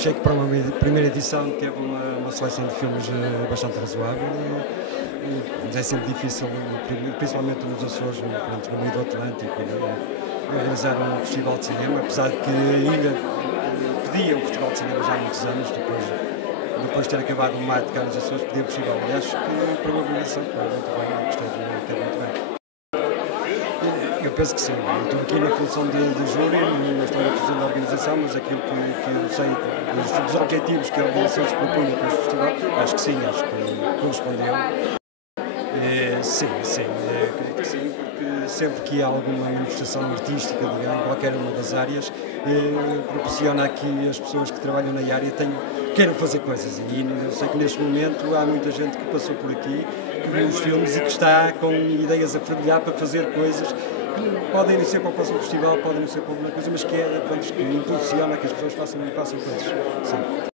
achei que para uma primeira edição teve uma seleção de filmes bastante razoável, mas é sempre difícil, principalmente nos Açores, no meio do Atlântico, organizar um festival de cinema, apesar de que ainda pedia o festival de cinema já há muitos anos, depois de ter acabado o mato cá nos Açores, pedia o festival. E acho que para uma organização foi muito bem, gostei de ter muito bem. Eu penso que sim. Eu estou aqui na função de júri, não estou na função da organização, mas aquilo que eu sei dos objetivos que a organização se propunha com este festival, acho que sim, acho que correspondeu. Sim, acredito que sim, porque sempre que há alguma manifestação artística, digamos, em qualquer uma das áreas, proporciona aqui as pessoas que trabalham na área queiram fazer coisas. E eu sei que neste momento há muita gente que passou por aqui, que viu os filmes e que está com ideias a fervilhar para fazer coisas que podem não ser para o próximo festival, podem não ser para alguma coisa, mas que impulsiona que as pessoas façam coisas. Sim.